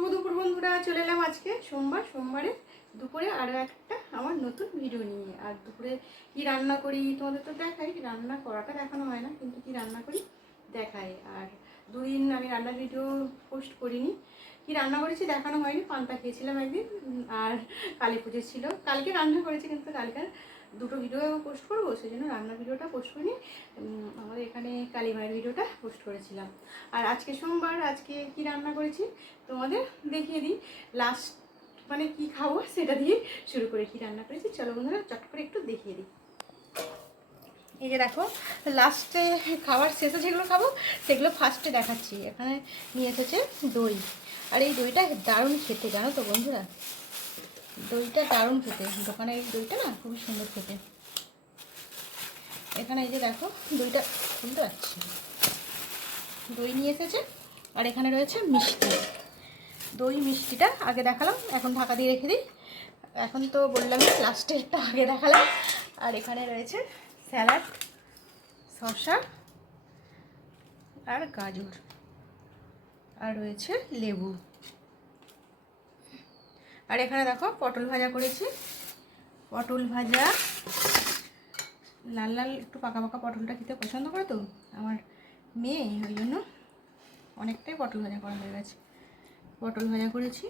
শুভ দুপুর বন্ধুরা, চলে এলাম আজকে সোমবারে দুপুরে আরও একটা আমার নতুন ভিডিও নিয়ে। আর দুপুরে কি রান্না করি তোমাদের তো দেখাই, রান্না করাটা দেখানো হয় না, কিন্তু কি রান্না করি দেখাই। আর দুদিন আমি রান্নার ভিডিও পোস্ট করিনি, কি রান্না করেছি দেখানো হয়নি। পান্তা খেয়েছিলাম একদিন, আর কালী পুজো ছিল, কালকে রান্না করেছি, কিন্তু কালকে দুটো ভিডিও পোস্ট করবো, সেই জন্য রান্নার ভিডিওটা পোস্ট করিনি। আমাদের এখানে কালী মায়ের ভিডিওটা পোস্ট করেছিলাম। আর আজকে সোমবার, আজকে কি রান্না করেছি তোমাদের দেখিয়ে দিই। লাস্ট মানে কি খাবো সেটা দিয়ে শুরু করে কি রান্না করেছি, চলো বন্ধুরা চট করে একটু দেখিয়ে দিই। এই যে দেখো, লাস্টে খাবার শেষে যেগুলো খাবো সেগুলো ফার্স্টে দেখাচ্ছি। এখানে নিয়ে এসেছে দই, আর এই দইটা দারুণ খেতে, জানো তো বন্ধুরা, দইটা দারুণ খেতে। দোকানের এই দইটা না খুবই সুন্দর খেতে। এখানে এই যে দেখো দইটা খুলতে পারছি, দই নিয়ে এসেছে। আর এখানে রয়েছে মিষ্টি, দই মিষ্টিটা আগে দেখালাম, এখন ঢাকা দিয়ে রেখে দিই। এখন তো বললাম লাস্টে একটা আগে দেখালাম। আর এখানে রয়েছে স্যালাড, শসা আর গাজর, আর রয়েছে লেবু। আর এখানে দেখো পটল ভাজা করেছি, পটল ভাজা লাল লাল একটু পাকা পাকা পটলটা খেতে পছন্দ করে তো আমার মেয়ে, ওই জন্য অনেকটাই পটল ভাজা করা হয়ে গেছে। পটল ভাজা করেছি,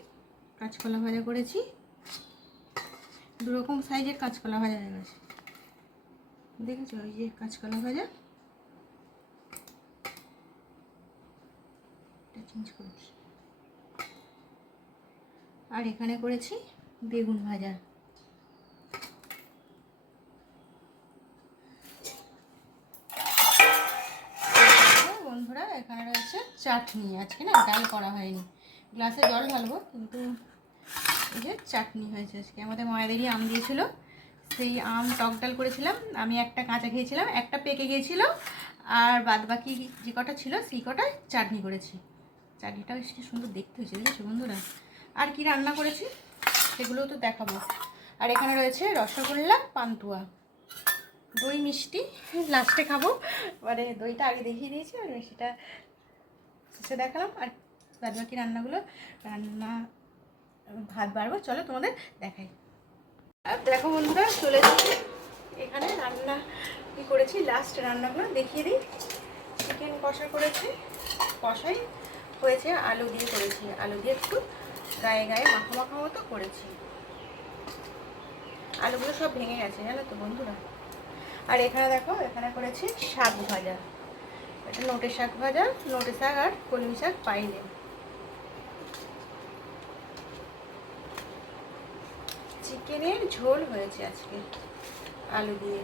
কাঁচকলা ভাজা করেছি, দুরকম সাইজের কাঁচকলা ভাজা হয়ে গেছে, দেখেছো? ওই যে কাঁচকলা ভাজা, এটা চেঞ্জ করেছি। আর এখানে করেছি বেগুন ভাজা। বন্ধুরা এখানে রয়েছে চাটনি, আজকে না ডাল করা হয়নি, গ্লাসে জল ঢালবো, কিন্তু এই যে চাটনি হয়েছে আজকে। আমাদের মায়েদেরই আম দিয়েছিল, সেই আম টক ডাল করেছিলাম। আমি একটা কাঁচা খেয়েছিলাম, একটা পেকে গিয়েছিল, আর বাদ বাকি যে কটা ছিল সেই কটায় চাটনি করেছি। চাটনিটা বেশ সুন্দর দেখতে হয়েছে, দেখেছো বন্ধুরা। আর কি রান্না করেছি সেগুলোও তো দেখাবো। আর এখানে রয়েছে রসগোল্লা, পান্তুয়া, দই মিষ্টি লাস্টে খাবো, মানে দইটা আগে দেখিয়ে দিয়েছি আর মিষ্টিটা শেষে দেখালাম। আর বাদ বাকি রান্নাগুলো ভাত বাড়বো, চলো তোমাদের দেখাই। আর দেখো বন্ধুরা, চলে এসেছি এখানে রান্না কি করেছি, লাস্ট রান্নাগুলো দেখিয়ে দিই। চিকেন কষা করেছি, কষাই হয়েছে, আলু দিয়ে করেছি, আলু দিয়ে একটু গায়ে গায়ে মাখা মাখা মতো করেছি। আলুগুলো সব ভেঙে গেছে জানো তো বন্ধুরা। আর এখানে দেখো, এখানে করেছি শাক ভাজা, এটা নোটে শাক ভাজা, নোটে শাক আর কলমি শাক পাইলে। চিকেনের ঝোল হয়েছে আজকে আলু দিয়ে,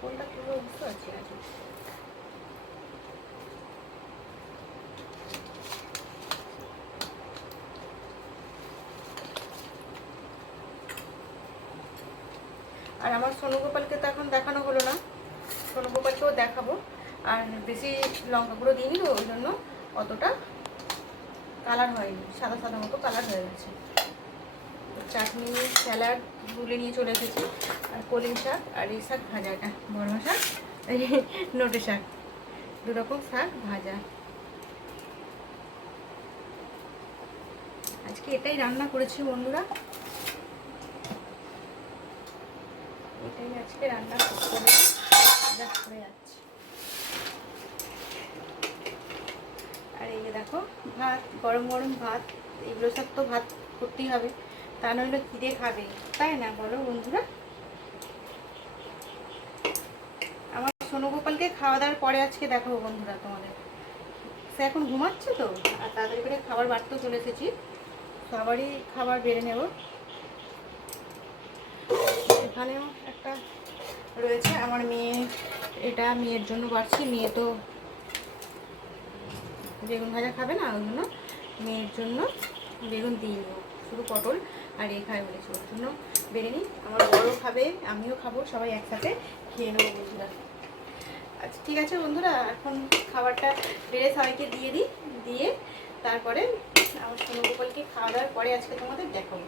কোনটা পুরো বুঝতে পারছি না। আর আমার সোনুগোপালকে তো এখন দেখানো হলো না, সোনুগোপালকেও দেখাবো। আর বেশি লঙ্কা গুঁড়ো দিইনি তো, ওই জন্য অতটা কালার হয়নি, সাদা সাদা মতো কালার হয়ে গেছে। চাটনি, স্যালাড গুলে নিয়ে চলে এসেছি, আর কলমি শাক, আর এই শাক ভাজাটা বড়মা শাক, এই নোটে শাক, দুরকম শাক ভাজা। আজকে এটাই রান্না করেছি বন্ধুরা, এটাই আজকে রান্না করে যাচ্ছি। আর এই যে দেখো ভাত, গরম গরম ভাত, এগুলো সব তো ভাত করতেই হবে, তা নইলে খিদে খাবে, তাই না বলো বন্ধুরা। আমার সোনুগোপালকে খাওয়া দাওয়ার পরে আজকে দেখাবো বন্ধুরা তোমাদের। সে এখন ঘুমাচ্ছে তো, আর তাড়াতাড়ি করে খাবার বাড়তেও চলে এসেছি, সবারই খাবার বেড়ে নেব। এখানেও একটা রয়েছে আমার মেয়ে, এটা মেয়ের জন্য বাড়ছি, মেয়ে তো বেগুন ভাজা খাবে না, ওই জন্য মেয়ের জন্য বেগুন দিই, শুধু পটল আর এ খায় বলেছি, ওর জন্য বেড়ে নিই। আমার বড়ও খাবে, আমিও খাবো, সবাই একসাথে খেয়ে নেবো বন্ধুরা। আচ্ছা ঠিক আছে বন্ধুরা, এখন খাবারটা বেড়ে সবাইকে দিয়ে দিই, দিয়ে তারপরে আমার সোনুগোপালকে খাওয়া দাওয়ার পরে আজকে তোমাদের দেখাবো।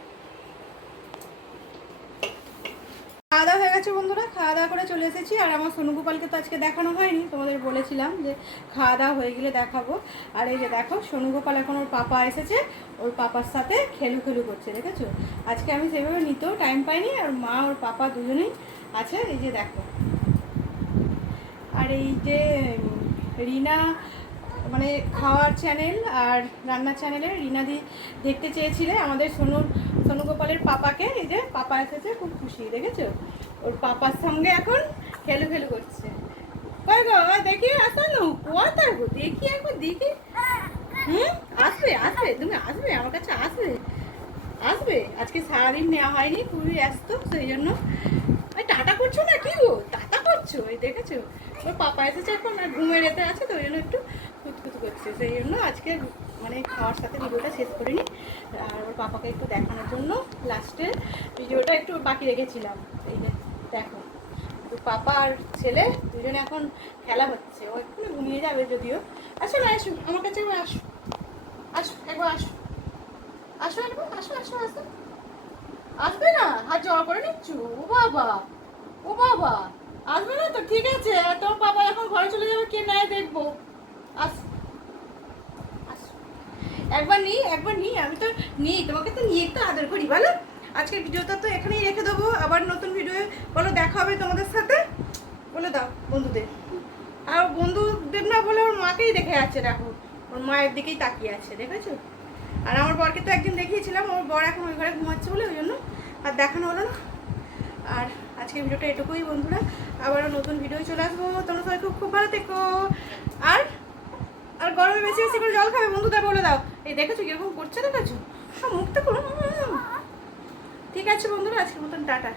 খাওয়া দাওয়া হয়ে গেছে বন্ধুরা, খাওয়া দাওয়া করে চলে এসেছি। আর আমার সোনু গোপালকে তো আজকে দেখানো হয়নি, তোমাদের বলেছিলাম যে খাওয়া দাওয়া হয়ে গেলে দেখাবো। আর এই যে দেখো সোনু গোপাল এখন ওর পাপা এসেছে, ওর পাপার সাথে খেলু করছে, দেখেছো। আজকে আমি সেভাবে নিতেও টাইম পাইনি, আর মা ওর পাপা দুজনেই আছে। এই যে দেখো, আর এই যে রিনা মানে খাওয়ার চ্যানেল আর রান্নার চ্যানেলে রিনাদি দেখতে চেয়েছিলে আমাদের সোনু গোপালের পাপাকে। এই যে পাপা এসেছে, খুব খুশি, দেখেছো। ওর পাপার সঙ্গে এখন খেলু করছে। কই গো দেখি আসানো কোথায় গো, দেখি একবার দেখি। আসবে তুমি আসবে আমার কাছে, আসবে আজকে সারাদিন নেওয়া হয়নি, খুবই ব্যস্ত, সেই জন্য টাটা করছো না কি গো, টাটা করছো। এই দেখেছো ওর পাপা এসেছে এখন, আর ঘুমের এতে আছে তো ওই জন্য একটু কুতকুত করছে, সেই জন্য আজকে মানে খাওয়ার সাথে ভিডিওটা শেষ করিনি। আর ওর পাপাকে একটু দেখানোর জন্য লাস্টের ভিডিওটা একটু বাকি রেখেছিলাম। এই যে দেখো তো পাপা আর ছেলে দুজনে এখন খেলা হচ্ছে, ও একটু ঘুমিয়ে যাবে যদিও। আসো না, আসো আমার কাছে একবার, একবার আসো। আসবে না, হাত জড়া করে নিচ্ছু। ও বাবা আসবে না তো, ঠিক আছে। তোর বাবা এখন ঘরে চলে যাবে, কে নেয় দেখবো। একবার নি আমি তো তোমাকে তো নিয়ে একটু আদর করি বলো। আজকের ভিডিওটা তো এখানেই রেখে দেবো, আবার নতুন ভিডিও বলো দেখা হবে তোমাদের সাথে, বলে দাও বন্ধুদের। আর বন্ধুদের না বলে ওর মাকেই দেখে আছে, দেখো ওর মায়ের দিকেই তাকিয়ে আছে, দেখেছো। আর আমার বরকে তো একদিন দেখিয়েছিলাম, ওর বর এখন ওই ঘরে ঘুমাচ্ছে বলে ওই জন্য আর দেখানো হলো না। আর আজকের ভিডিওটা এটুকুই বন্ধুরা, আবারও নতুন ভিডিও চলে আসবো। তোমরা সবাই খুব ভালো থেকো। আর আর গরমে বেশি করে জল খাবে বন্ধুদের বলে দাও। এই দেখেছো কিরকম করছে, দেখেছো মুখটা করো। ঠিক আছে বন্ধুরা, আজকের মতন টাটা।